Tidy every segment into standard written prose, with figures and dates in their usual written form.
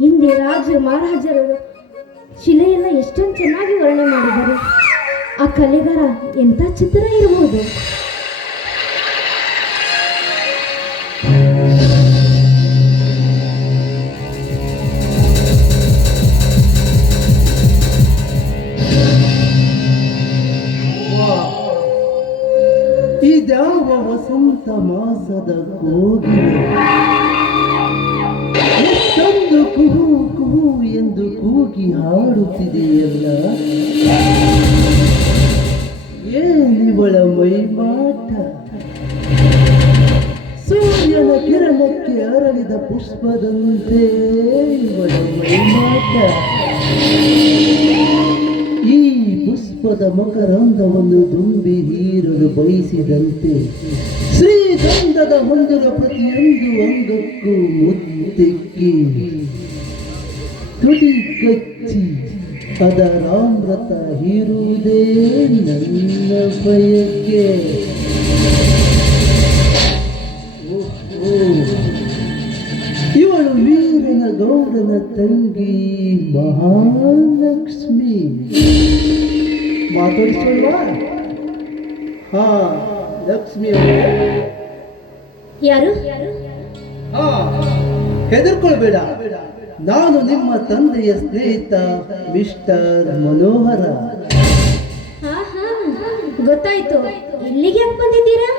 ಹಿಂದೆ ಮಹಾರಾಜರು ಶಿಲೆಯೆಲ್ಲ ಎಷ್ಟೊಂದು ಚೆನ್ನಾಗಿ ವರ್ಣನೆ ಮಾಡಿದ್ದಾರೆ. ಆ ಕಲೆಗಾರ ಎಂಥ ಚಿತ್ರ ಇರಬಹುದು. ಇದ್ಯಾವ ವಸಂತ ಮಾಸದ ಕೋಗಿಲೆ ಎಷ್ಟೊಂದು ಕುಹು ಕುಹು ಎಂದು ಕೂಗಿ ಹಾಡುತ್ತಿದೆಯಲ್ಲ. ಏನಿವಳ ಮೈಮಾಟ, ಸೂರ್ಯನ ಕಿರಣಕ್ಕೆ ಅರಳಿದ ಪುಷ್ಪದಂತೆ ಇವಳ ಮೈಮಾಟ. ಈ ಪುಷ್ಪದ ಮಕರಂದವನ್ನು ತುಂಬಿ ಹೀರಲು ಬಯಸಿದಂತೆ ಶ್ರೀಗಂಧದ ಹೊಂದಿರ ಪ್ರತಿಯೊಂದು ಅಂಗಕ್ಕೂ ಮುತ್ತಿಕ್ಕಿ ತುಟಿ ಕಚ್ಚಿ ಅದರಾಮೃತ ಹೀರುವುದೇ ನನ್ನ ಬಯಕೆ. ಇವಳು ವೀರನ ಗೌಡನ ತಂಗಿ ಮಹಾಲಕ್ಷ್ಮಿ. ಮಾತಾಡಿಸಲ್ವಾ? ಹಾ, ಲಕ್ಷ್ಮಿ ಯಾರು? ಹಾ, ಹೆದರ್ಕೊಳ್ಬೇಡ. ನಾನು ನಿಮ್ಮ ತಂದೆಯ ಸ್ನೇಹಿತ ಮಿಸ್ಟರ್ ಮನೋಹರ. ಗೊತ್ತಾಯ್ತು. ಇಲ್ಲಿಗೆ ಯಾಕೆ ಬಂದಿದ್ದೀರಾ?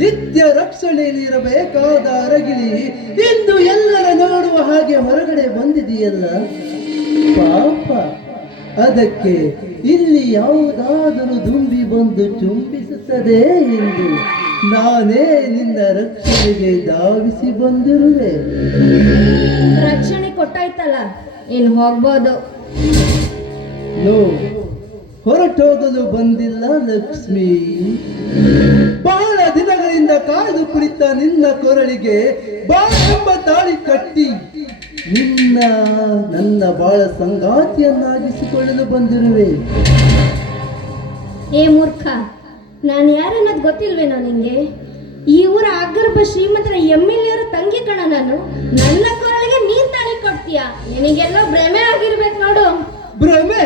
ನಿತ್ಯ ರಕ್ಷಣೆಯಲ್ಲಿರಬೇಕಾದ ಅರಗಿಳಿ ಇಂದು ಎಲ್ಲರ ನೋಡುವ ಹಾಗೆ ಹೊರಗಡೆ ಬಂದಿದೆಯಲ್ಲ ಪಾಪ. ಅದಕ್ಕೆ ಇಲ್ಲಿ ಯಾವುದಾದರೂ ದುಂಬಿ ಬಂದು ಚುಂಬಿಸುತ್ತದೆ ಎಂದು ನಾನೇ ನಿನ್ನ ರಕ್ಷಣೆಗೆ ಧಾವಿಸಿ ಬಂದಿರುವೆ. ರಕ್ಷಣೆ ಕೊಟ್ಟಾಯ್ತಲ್ಲ, ಇನ್ನು ಹೋಗ್ಬೋದು. ನೋ, ಹೊರಟೋಗಲು ಬಂದಿಲ್ಲ ಲಕ್ಷ್ಮಿ. ಬಹಳ ದಿನಗಳಿಂದ ಕಾಯ್ದು ಕುಳಿತ ನಿನ್ನ ಕೊರಳಿಗೆ ಬಾಳೆಂಬ ತಾಳಿ ಕಟ್ಟಿ ನನ್ನ ಬಾಳ ಸಂಗಾತಿಯನ್ನಾಗಿಸಿಕೊಳ್ಳಲು ಬಂದಿರುವೆ. ಏ ಮೂರ್ಖ, ನಾನು ಯಾರನ್ನೋದು ಗೊತ್ತಿಲ್ವೇನೋ ನಿಂಗೆ? ಈ ಊರ ಅಗ್ರಭ ಶ್ರೀಮಂತರ MLA ಅವರ ತಂಗಿ ಕಣ ನಾನು. ನನ್ನ ಕೊರಳಿಗೆ ನೀನ್ ತಾಳಿ ಕೊಡ್ತೀಯ? ನಿನಗೆಲ್ಲ ಭ್ರಮೆ ಆಗಿರ್ಬೇಕು ನೋಡು. ಭ್ರಮೆ?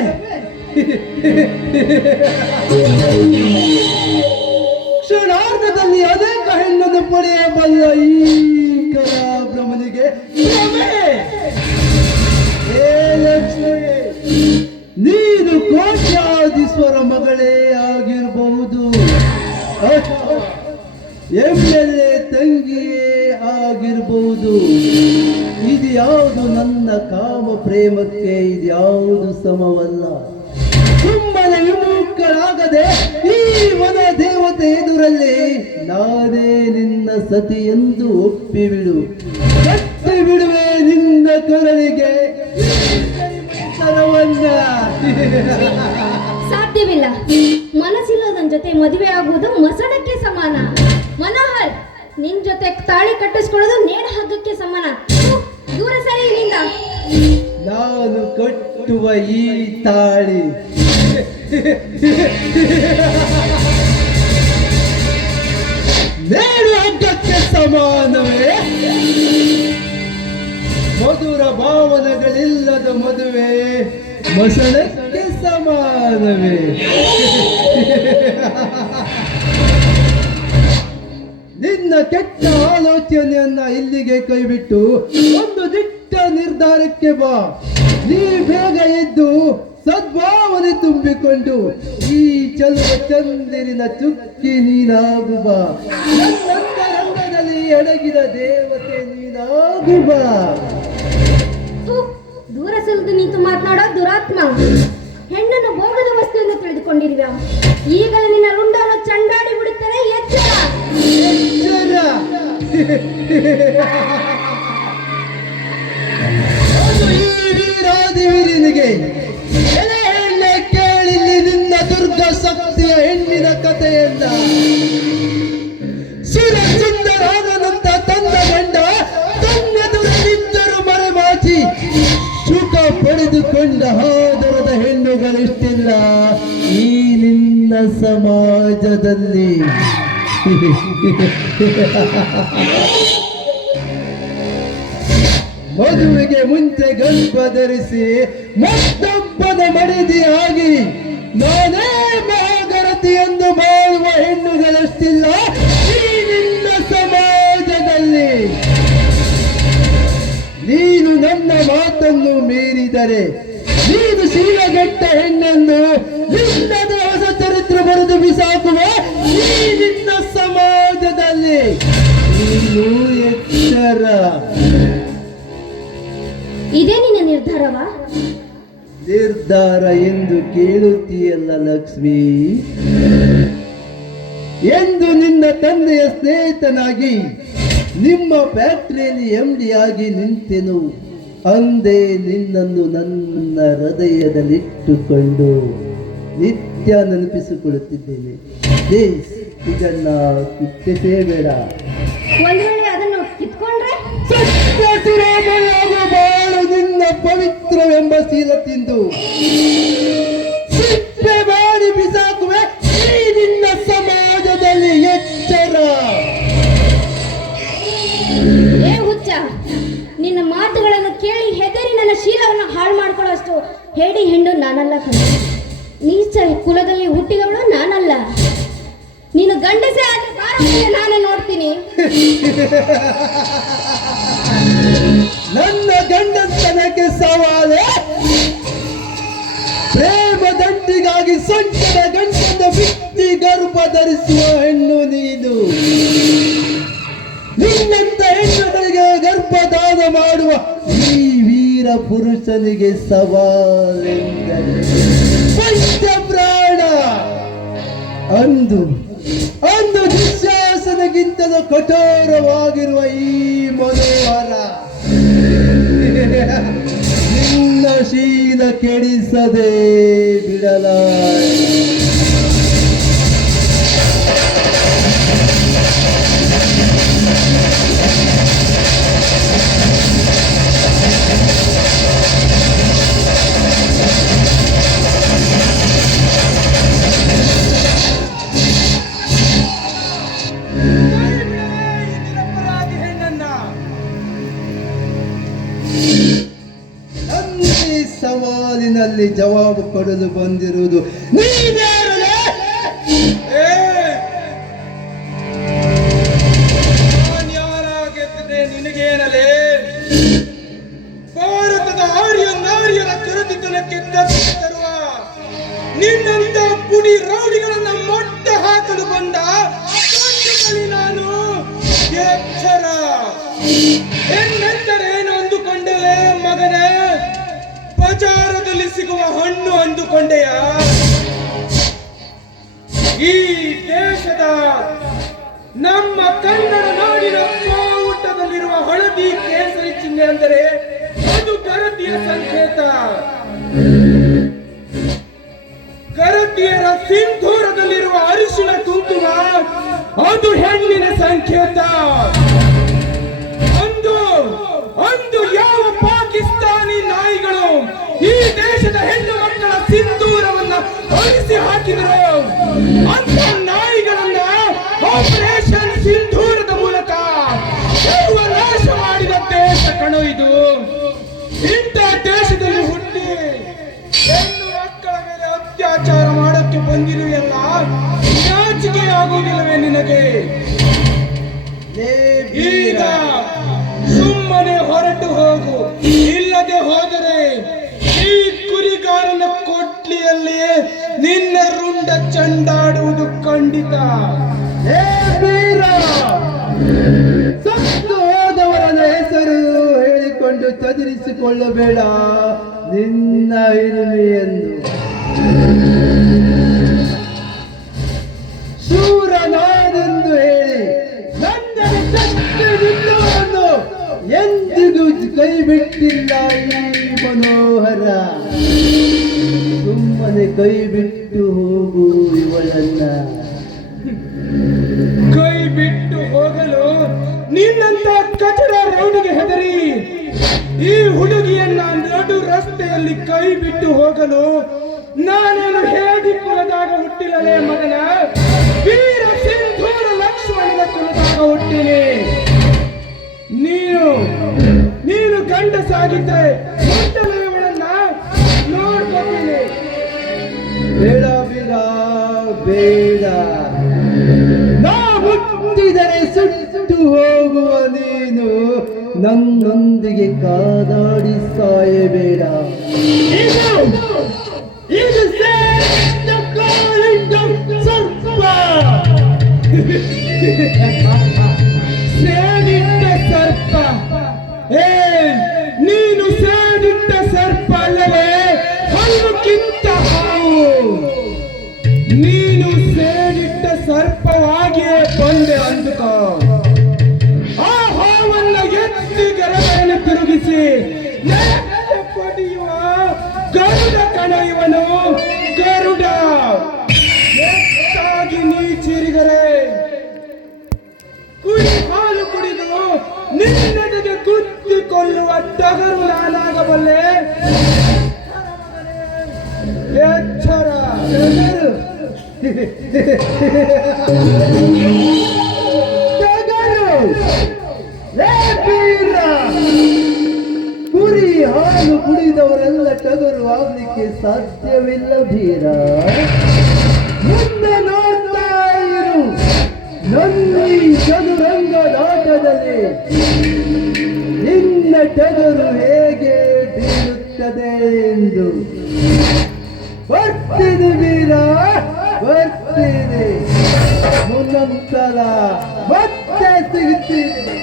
ಕ್ಷಣಾರ್ಧದಲ್ಲಿ ಅನೇಕ ಹೆಣ್ಣನ್ನು ಪಡೆಯಬಲ್ಲ ಈ ಭ್ರಮನಿಗೆ ಭ್ರಮೆ? ನೀನು ಕೋಟ್ಯಾಧೀಶ್ವರ ಮಗಳೇ ಆಗಿರಬಹುದು, MLA ತಂಗಿಯೇ ಆಗಿರಬಹುದು. ಇದು ಯಾವುದು ನನ್ನ ಕಾಮ ಪ್ರೇಮಕ್ಕೆ ಇದ್ಯಾವುದು ಸಮವಲ್ಲ. ಸುಮ್ಮನೆ ವಿಮುಖರಾಗದೆ ಈ ವನ ದೇವತೆ ಎದುರಲ್ಲಿ ನಾನೇ ನಿನ್ನ ಸತಿ ಎಂದು ಒಪ್ಪಿಬಿಡು. ಕಟ್ಟಿ ಬಿಡುವೆ ನಿನ್ನ ಕೊರಳಿಗೆ ಸರವನ್ನ. ಸಾಧ್ಯವಿಲ್ಲ. ಮನಸ್ಸಿಲ್ಲದನ್ ಜೊತೆ ಮದುವೆ ಆಗುವುದು ಮಸಣಕ್ಕೆ ಸಮಾನ. ಮನೋಹರ್, ನಿನ್ ಜೊತೆ ತಾಳಿ ಕಟ್ಟಿಸ್ಕೊಳ್ಳೋದು ನೇಣ ಹಗ್ಗಕ್ಕೆ ಸಮಾನ. ದೂರ ಸರಿ ಇಲ್ಲಿಂದ. ನಾನು ಕಟ್ಟುವ ಈ ತಾಳಿ ನೇಣ ಹಗ್ಗಕ್ಕೆ ಸಮಾನವೇ? ಮಧುರ ಭಾವನೆಗಳಿಲ್ಲದ ಮದುವೆ ಮಸಣಕ್ಕೆ ಸಮಾನವೇ? ನಿನ್ನ ಕೆಟ್ಟ ಆಲೋಚನೆಯನ್ನ ಇಲ್ಲಿಗೆ ಕೈಬಿಟ್ಟು ಒಂದು ದಿಟ್ಟ ನಿರ್ಧಾರಕ್ಕೆ ಬಾ. ನೀ ಬೇಗ ಎದ್ದು ಸದ್ಭಾವನೆ ತುಂಬಿಕೊಂಡು ಈ ಚೆಲುವ ಚಂದಿರಿನ ಚುಕ್ಕಿ ನೀನಾಗುವ. ರಂಗದಲ್ಲಿ ಅಡಗಿದ ದೇವತೆ ನೀನಾಗುವ. ದೂರ ಮನಸ್ಸಲ್ಲಿ ನಿಂತು ಮಾತನಾಡೋ ದುರಾತ್ಮ. ಹೆಣ್ಣನ್ನು ಭೋಗದ ವಸ್ತು ಎಂದು ತಿಳಿದುಕೊಂಡಿರುವ ಈಗಲೇ ನಿನ್ನ ರುಂಡವನ್ನು ಚಂಡಾಡಿ ಬಿಡುತ್ತೇನೆ, ಎಚ್ಚರ. ವೀರಾದಿವೀರನಿಗೆ ಕೇಳಿಲ್ಲಿ ನಿನ್ನ ದುರ್ಗ ಶಕ್ತಿಯ ಹೆಣ್ಣಿನ ಕಥೆಯನ್ನ. ಸುರಸುಂದರಾದನಂತ ತನ್ನ ಗಂಡ ತನ್ನೆದುರಿದ್ದರು ಮರೆಮಾಚಿ ಸುಖ ಪಡೆದುಕೊಂಡ ಆದರದ ಹೆಣ್ಣುಗಳಿಷ್ಟಿಲ್ಲ ಈ ನಿನ್ನ ಸಮಾಜದಲ್ಲಿ. ಮದುವೆಗೆ ಮುಂಚೆ ಗರ್ಭ ಧರಿಸಿ ಮತ್ತೊಬ್ಬನ ಮಡದಿಯಾಗಿ ನಾನೇ ಮಹಾಗರತಿ ಎಂದು ಮಾಡುವ ಹೆಣ್ಣುಗಳಷ್ಟಿಲ್ಲ ಈ ನಿನ್ನ ಸಮಾಜದಲ್ಲಿ. ನೀನು ನನ್ನ ಮಾತನ್ನು ಮೀರಿದರೆ ನೀನು ಶೀಲಗೆಟ್ಟ ಹೆಣ್ಣೆಂದು ನಿನ್ನದೇ ಹೊಸ ಚರಿತ್ರೆ ಬರೆದು ಬಿಸಾಕುವ ಈ ನಿನ್ನ ಸಮಾಜದಲ್ಲಿ ನೀನು ಎಚ್ಚರ. ಇದೇ ನಿನ್ನ ನಿರ್ಧಾರವಾ? ನಿರ್ಧಾರ ಎಂದು ಕೇಳುತ್ತೀಯಲ್ಲ ಲಕ್ಷ್ಮಿ. ಎಂದು ನಿನ್ನ ತಂದೆಯ ಸ್ನೇಹಿತನಾಗಿ ನಿಮ್ಮ ಫ್ಯಾಕ್ಟರಿಯಲ್ಲಿ MD ಆಗಿ ನಿಂತೆನು. ಅಂದೇ ನಿನ್ನನ್ನು ನನ್ನ ಹೃದಯದಲ್ಲಿಟ್ಟುಕೊಂಡು ನಿತ್ಯ ನೆನಪಿಸಿಕೊಳ್ಳುತ್ತಿದ್ದೇನೆ. ಪ್ಲೀಸ್ ಇದನ್ನ ಕಿತ್ತಬೇಡ. ಒಂದು ವೇಳೆ ಅದನ್ನು ಕಿತ್ಕೊಂಡ್ರೆ ಬಾಳು ನಿನ್ನ ಪವಿತ್ರವೆಂಬ ಶೀಲ ತಿಂದು ಸಿಪ್ಪೆ ಮಾಡಿ ಬಿಸಾಕುವೆ ಈ ನಿನ್ನ ಸಮಾಜದಲ್ಲಿ, ಎಚ್ಚರ. ಏ ಹುಚ್ಚ, ನಿನ್ನ ಮಾತುಗಳನ್ನು ಕೇಳಿ ಹೆದರಿ ನನ್ನ ಶೀಲವನ್ನು ಹಾಳು ಮಾಡ್ಕೊಳ್ಳೋಷ್ಟು ಹೇಡಿ ಹೆಣ್ಣು ನಾನಲ್ಲ ಕಣ. ನೀಚ ಕುಲದಲ್ಲಿ ಹುಟ್ಟಿದವಳು ನಾನಲ್ಲ. ನೀನು ಗಂಡಸೇ ಆದ ನಾನೇ ನೋಡ್ತೀನಿ. ನನ್ನ ಗಂಡತನಕ್ಕೆ ಸವಾಲೆ. ಪ್ರೇಮ ದಂಡಿಗಾಗಿ ಸೊಂಟದ ಗಂಡದ ಬಿತ್ತಿ ಗರ್ಭ ಧರಿಸುವ ಹೆಣ್ಣು ನೀನು. ನಿನ್ನಂತ ಹೆಣ್ಣುಗಳಿಗೆ ಗರ್ಭದಾನ ಮಾಡುವ ಈ ವೀರ ಪುರುಷನಿಗೆ ಸವಾಲೆಂದರೆ ಪಂಚಪ್ರಾಣ. ಅಂದು ದುಶ್ಯಾಸನಗಿಂತಲೂ ಕಠೋರವಾಗಿರುವ ಈ ಮನೋಹರ ನಿನ್ನ ಶೀಲ ಕೆಡಿಸದೆ ಬಿಡಲಾರೆ. ಸವಾಲಿನಲ್ಲಿ ಜವಾಬು ಕೊಡಲು ಬಂದಿರುವುದು ನೀನ್ಯಾರಲೇ? ಯಾರಾಗಿದ್ದರೆ ನಿನಗೇನಲೇ? ಭಾರತದ ಆರ್ಯ ನಾರಿಯರ ಕರದಿತನಕ್ಕೆ ತರುವ ನಿನ್ನಂತ ಪುಡಿ ರೌಡಿಗಳನ್ನ ಮೊಟ್ಟ ಹಾಕಲು ಬಂದ ಗಂಡುಗಲಿ ನಾನು, ಎಚ್ಚರ. ಹೆಣ್ಣೆಂದರೇನು ಅಂದುಕೊಂಡಲೇ ಮಗನೇ? ಬಜಾರದಲ್ಲಿ ಸಿಗುವ ಹಣ್ಣು ಅಂದುಕೊಂಡೆಯ? ಈ ದೇಶದ ನಮ್ಮ ಕನ್ನಡ ನಾಡಿನ ಬಾವುಟದಲ್ಲಿರುವ ಹಳದಿ ಕೇಸರಿ ಚಿಹ್ನೆ ಅಂದರೆ ಅದು ಗರತಿಯ ಸಂಕೇತ. ಗರತಿಯರ ಸಿಂಧೂರದಲ್ಲಿರುವ ಅರಿಶಿಣ ಕುಂಕುಮ ಅದು ಹೆಣ್ಣಿನ ಸಂಕೇತ. ಅಂದು ಯಾವ ಪಾಕಿಸ್ತಾನಿ ನಾಯಿಗಳು ಈ ದೇಶದ ಹೆಣ್ಣು ಮಕ್ಕಳ ಸಿಂಧೂರವನ್ನ ಅಳಿಸಿ ಹಾಕಿದರು, ಅಂತ ನಾಯಿಗಳನ್ನ ಆಪರೇಷನ್ ಸಿಂಧೂರದ ಮೂಲಕ ಸರ್ವನಾಶ ಮಾಡಿದ ದೇಶ ಕಣೋ ಇದು. ಇಂಥ ದೇಶದಲ್ಲಿ ಹುಟ್ಟಿ ಹೆಣ್ಣು ಮಕ್ಕಳ ಮೇಲೆ ಅತ್ಯಾಚಾರ ಮಾಡಕ್ಕೆ ಬಂದಿರುವೆಯಲ್ಲ, ನಾಚಿಕೆ ಆಗುವುದಿಲ್ಲವೇ ನಿನಗೆ? ಈಗ ಸುಮ್ಮನೆ ಹೊರಟು ಹೋಗು, ಇಲ್ಲದೆ ಹೋದರೆ ಈ ಕುರಿಗಾರನ ಕೊಟ್ಲಿಯಲ್ಲಿ ನಿನ್ನ ರುಂಡ ಚಂಡಾಡುವುದು ಖಂಡಿತ. ಸತ್ತು ಹೋದವರ ಹೆಸರು ಹೇಳಿಕೊಂಡು ಚದುರಿಸಿಕೊಳ್ಳಬೇಡ. ನಿನ್ನ ಹಿರಿಮೆಯನ್ನು ಶೂರನಾನೆಂದು ಹೇಳಿ ನನ್ನನ್ನು ತಟ್ಟಿ ನಿಲ್ಲುವನ್ನು ಎಂದಿಗೂ ಕೈ ಬಿಟ್ಟಿಲ್ಲ ಈ ಮನೋಹರ. ಸುಮ್ಮನೆ ಕೈ ಬಿಟ್ಟು ಹೋಗು ಇವಳನ್ನ. ಕೈ ಬಿಟ್ಟು ಹೋಗಲು ನಿನ್ನಂತ ಕಚಡ ರೌಡಿಗೆ ಹೆದರಿ ಈ ಹುಡುಗಿಯನ್ನ ನಡು ರಸ್ತೆಯಲ್ಲಿ ಕೈ ಬಿಟ್ಟು ಹೋಗಲು ನಾನೇನು ಹೇಡಿ ಕುಲದಾಗ ಹುಟ್ಟಿಲ್ಲಲೇ ಮಗನ, ವೀರ ಸಿಂಧೂರ ಲಕ್ಷ್ಮಣನ ಕುಲದಾಗ ಹುಟ್ಟಿನಿ. ನೀನು ಗಂಡಸಾಗಿದ್ದರೆ ಮೊದಲು ಇವಳನ್ನ ನೋಡ್ಕೊತೀನಿ. ಬೇಡ ಬೇಡ ಬೇಡ, ನಾ ಹುಟ್ಟಿದರೆ ಸುಟ್ಟು ಹೋಗುವ ನೀನು ನನ್ನೊಂದಿಗೆ ಕಾದಾಡಿ ಸಾಯಬೇಡ. ಇದು ಶ್ರೇಷ್ಠ ಕಾಳಿಂಗ ಸರ್ಪ. ಸೇಡಿಟ್ಟ ಸರ್ಪ? ನೀನು ಸೇಡಿಟ್ಟ ಸರ್ಪ ಅಲ್ಲವೇ? ಹಲ್ಲುಕ್ಕಿಂತ ಹಾವು. ನೀನು ಸೇಡಿಟ್ಟ ಸರ್ಪವಾಗಿಯೇ ಬಂದೆ ಅಂದುಕೋ. ಆ ಹಾವನ್ನ ಎತ್ತಿ ಗರಗಳನ್ನು ತಿರುಗಿಸಿ ನೆಲಕ್ಕೆ ಪಡೆಯುವ ಗರುಡ ಕಣ ಇವನು, ಗರುಡ. ಹೆಚ್ಚಾಗಿ ನೀ ಚೀರಿದರೆ ಕುಡಿ ಹಾಲು ಕುಡಿದು ನಿನ್ನೆಡೆಗೆ ಗುದ್ದಿಕೊಳ್ಳುವ ಟಗರು ನಾನಾಗಬಲ್ಲೆ. ಎಚ್ಚರ. ಕುರಿ ಹಾಲು ಕುಡಿದವರೆಲ್ಲ ಟಗರು ಆಗ್ಲಿಕ್ಕೆ ಸಾಧ್ಯವಿಲ್ಲ ಬೀರ. ಮುಂದೆ ನೋಡ್ತಾ ಇರು ನನ್ನ ಈ ಚದುರಂಗದಾಟದಲ್ಲಿ ನಿನ್ನ ಟಗರು ಹೇಗೆ ಬೀಳುತ್ತದೆ ಎಂದು. ಬರ್ತೀನಿ ವೀರ, ಬರ್ತೀನಿ. ಮುಂದೊಂದ್ಸಲ ಮತ್ತೆ ಸಿಗ್ತೀನಿ.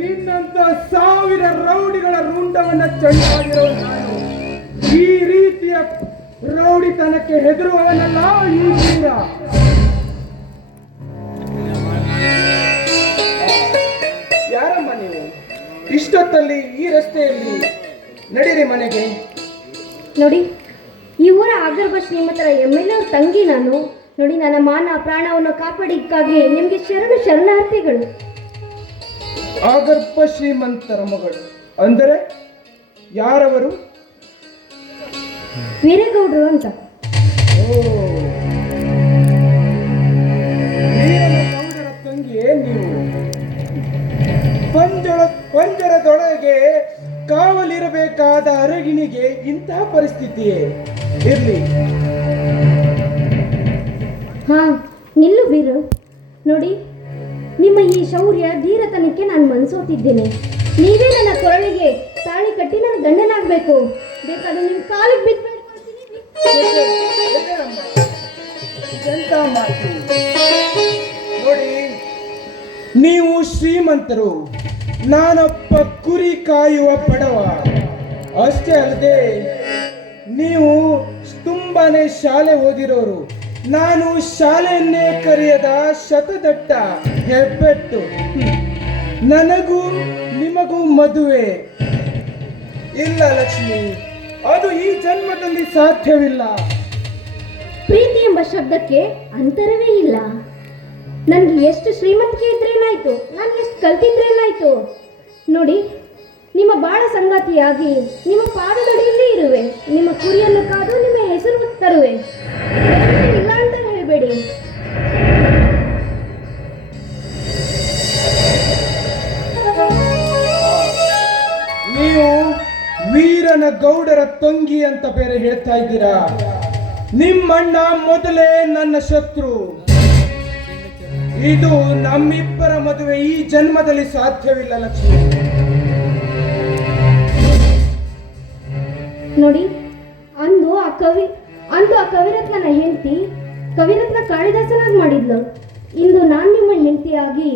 ನಿನ್ನಂತ ಸಾವಿರ ರೌಡಿಗಳ ರುಂಡವನ್ನ ಚಂಡಾಗಿರೋ ನಾನು ಈ ರೀತಿಯ ರೌಡಿತನಕ್ಕೆ ಹೆದರುವವನಲ್ಲ ಈ ವೀರ. ಯಾರಮ್ಮ ನೀವು ಇಷ್ಟೊತ್ತಲ್ಲಿ ಈ ರಸ್ತೆಯಲ್ಲಿ? ನಡೀರಿ ಮನೆಗೆ. ನೋಡಿ, ಈ ಊರ ಆಗರ್ಭ ಶ್ರೀಮಂತರ MLA ಅವ್ರ ತಂಗಿ ನಾನು. ನೋಡಿ, ನನ್ನ ಮಾನ ಪ್ರಾಣವನ್ನು ಕಾಪಾಡಿದ್ದಕ್ಕಾಗಿ ನಿಮಗೆ ಶರಣಾರ್ಥಿಗಳು. ಆಗರ್ಭ ಶ್ರೀಮಂತರ ಮಗಳು ಅಂದರೆ ಯಾರವರು? ವೀರೇಗೌಡರು ಅಂತ. ವೀರಗೌಡರ ತಂಗಿಯೇ ನೀವು? ಪಂಜರದೊಳಗೆ ಕಾವಲಿರಬೇಕಾದ ಅರಗಿಣಿಗೆ ಇಂತಹ ಪರಿಸ್ಥಿತಿಯೇ? ಇರ್ಲಿ. ಹಾ, ನಿಲ್ಲು ವೀರು. ನೋಡಿ, ನಿಮ್ಮ ಈ ಶೌರ್ಯ ಧೀರತನಕ್ಕೆ ನಾನು ಮನಸೋತಿದ್ದೇನೆ. ನೀವೇ ನನ್ನ ಕೊರಳಿಗೆ ತಾಳಿ ಕಟ್ಟಿ ನನ್ನ ಗಂಡನಾಗಬೇಕು. ಬೇಕಾದ್ರೆ ನಿಮ್ಮ ಕಾಲಿಗೆ ಬಿದ್ದು ಎಂತ ಮಾತು ನೋಡಿ. ನೀವು ಶ್ರೀಮಂತರು, ನಾನೊಬ್ಬ ಕುರಿ ಕಾಯುವ ಬಡವ. ಅಷ್ಟೇ ಅಲ್ಲದೆ ನೀವು ತುಂಬಾನೇ ಶಾಲೆ ಓದಿರೋರು. ನಾನು ಶಾಲೆಯನ್ನೇ ಕರೆಯದ ಶತದಟ್ಟ ಹೆಬ್ಬೆಟ್ಟು. ನನಗೂ ನಿಮಗೂ ಮದುವೆ ಇಲ್ಲ ಲಕ್ಷ್ಮಿ, ಅದು ಈ ಜನ್ಮದಲ್ಲಿ ಸಾಧ್ಯವಿಲ್ಲ. ಪ್ರೀತಿ ಎಂಬ ಶಬ್ದಕ್ಕೆ ಅಂತರವೇ ಇಲ್ಲ. ನನಗೆ ಎಷ್ಟು ಶ್ರೀಮಂತಿಕೆ ಇದ್ರೇನಾಯ್ತು, ನಾನು ಎಷ್ಟು ಕಲ್ತಿದ್ರೇನಾಯ್ತು. ನೋಡಿ, ನಿಮ್ಮ ಬಾಳ ಸಂಗಾತಿಯಾಗಿ ನಿಮ್ಮ ಪಾದದಡಿಯಲ್ಲೇ ಇರುವೆ. ನಿಮ್ಮ ಕುರಿಯನ್ನು ಕಾದು ನಿಮ್ಮ ಹೆಸರು ತರುವೆ. ಇಲ್ಲ ಅಂತ ಹೇಳಬೇಡಿ. ನೀವು ವೀರನ ಗೌಡರ ತಂಗಿ ಅಂತ ಬೇರೆ ಹೇಳ್ತಾ ಇದ್ದೀರಾ. ನಿಮ್ಮಣ್ಣ ಮೊದಲೇ ನನ್ನ ಶತ್ರು. ಇದು ನಮ್ಮಿಬ್ಬರ ಮದುವೆ ಈ ಜನ್ಮದಲ್ಲಿ ಸಾಧ್ಯವಿಲ್ಲ ಲಕ್ಷ್ಮಿ. ನೋಡಿ, ಅಂದು ಆ ಕವಿರತ್ನನ ಹೆಂಡತಿ ಕವಿರತ್ನ ಕಾಳಿದಾಸನಾಗಿ ಮಾಡಿದ್ಲು. ಇಂದು ನಾನು ನಿಮ್ಮ ಹೆಂಡತಿಯಾಗಿ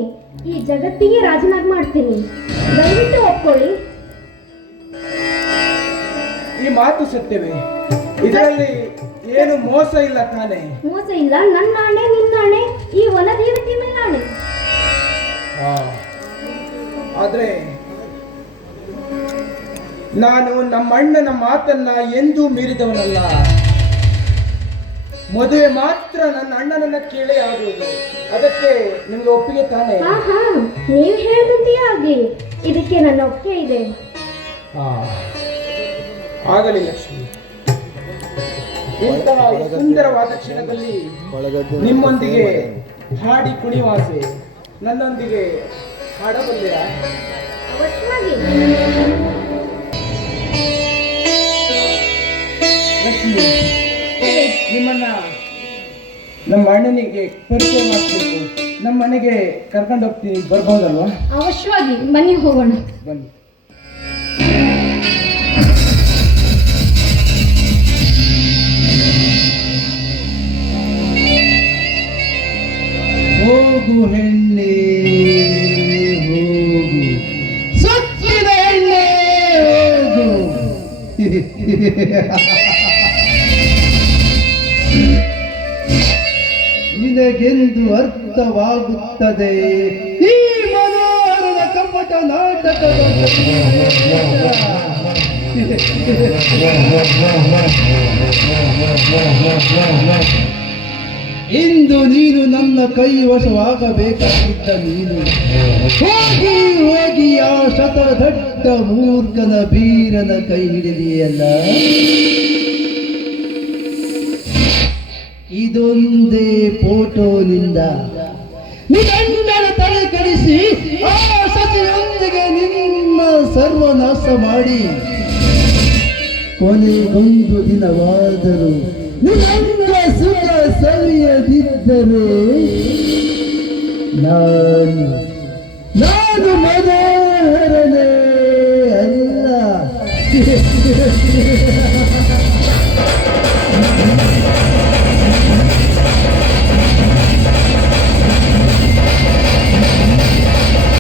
ಈ ಜಗತ್ತಿಗೆ ರಾಜನಾಗಿ ಮಾಡ್ತೀನಿ. ದಯವಿಟ್ಟು ಒಪ್ಕೊಳ್ಳಿ. ಈ ಮಾತು ಸತ್ಯವೇ? ಇದರಲ್ಲಿ ಏನು ಮೋಸ ಇಲ್ಲ ತಾನೇ? ಮೋಸ ಇಲ್ಲ. ನನ್ನ ಆಣೆ, ನಿನ್ನ ಆಣೆ, ಈ ವನದೇವತೆ ಮೇಲೆ ಆಣೆ. ಆದ್ರೆ ನಾನು ನಮ್ಮ ಅಣ್ಣನ ಮಾತನ್ನ ಎಂದೂ ಮೀರಿದವನಲ್ಲ. ಮದುವೆ ಮಾತ್ರ ನನ್ನ ಅಣ್ಣನನ್ನ ಕೇಳೇ ಆಗುವುದು. ಅದಕ್ಕೆ ನಿಮ್ಗೆ ಒಪ್ಪಿಗೆ ತಾನೇ? ಹಾ, ನೀವು ಹೇಳಿದಂತೆಯೇ ಆಗಲಿ. ಇದಕ್ಕೆ ನನ್ನ ಒಪ್ಪಿಗೆ ಇದೆ. ಆಗಲಿ ಲಕ್ಷ್ಮಿ. ಇಂತಹ ಸುಂದರವಾದ ಕ್ಷಣದಲ್ಲಿ ನಿಮ್ಮೊಂದಿಗೆ ಹಾಡಿ ಕುಣಿವಾಸೆ, ನನ್ನೊಂದಿಗೆ ಹಾಡಬಲ್ಲೆಯಾ? ಅವಶ್ಯವಾಗಿ. ಲಕ್ಷ್ಮಿ, ನಿಮ್ಮನ್ನ ನಮ್ಮ ಅಣ್ಣನಿಗೆ ಪರಿಚಯ ಮಾಡಿಸ್ಬೇಕು. ನಮ್ಮ ಮನೆಗೆ ಕರ್ಕೊಂಡು ಹೋಗ್ತೀನಿ, ಬರ್ಬೋದಲ್ವಾ? ಅವಶ್ಯವಾಗಿ ಬನ್ನಿ, ಹೋಗೋಣ. ಬನ್ನಿ. ಹೋಗು ಹೆಣ್ಣೆ ಹೋಗು, ಸತ್ತಿದ ಹೆಣ್ಣೆ ಹೋಗು. ನಿನಗೆಂದು ಅರ್ಥವಾಗುತ್ತದೆ ಈ ಮನೋಹರದ ಕಪಟ ನಾಟಕದ ಇಂದು ನೀನು ನನ್ನ ಕೈವಶವಾಗಬೇಕಾಗಿದ್ದ ನೀನು ಹೋಗಿ ಹೋಗಿ ಆ ಶತದಡ್ಡ ಮೂರ್ಖನ ಬೀರನ ಕೈ ಹಿಡಿದೆಯಲ್ಲ. ಇದೊಂದೇ ಫೋಟೋನಿಂದ ನಿನ್ನ ತಲೆ ಕಡಿಸಿ ಆ ಸತಿಯೊಂದಿಗೆ ನಿನ್ನ ಸರ್ವನಾಶ ಮಾಡಿ ಕೊನೆಗೊಂದು ದಿನವಾದರೂ ನಿನ್ನ ಸುಖ ಸವಿಯದಿದ್ದರೆ ನಾನು ಮನೋಹರನೇ ಅಲ್ಲ.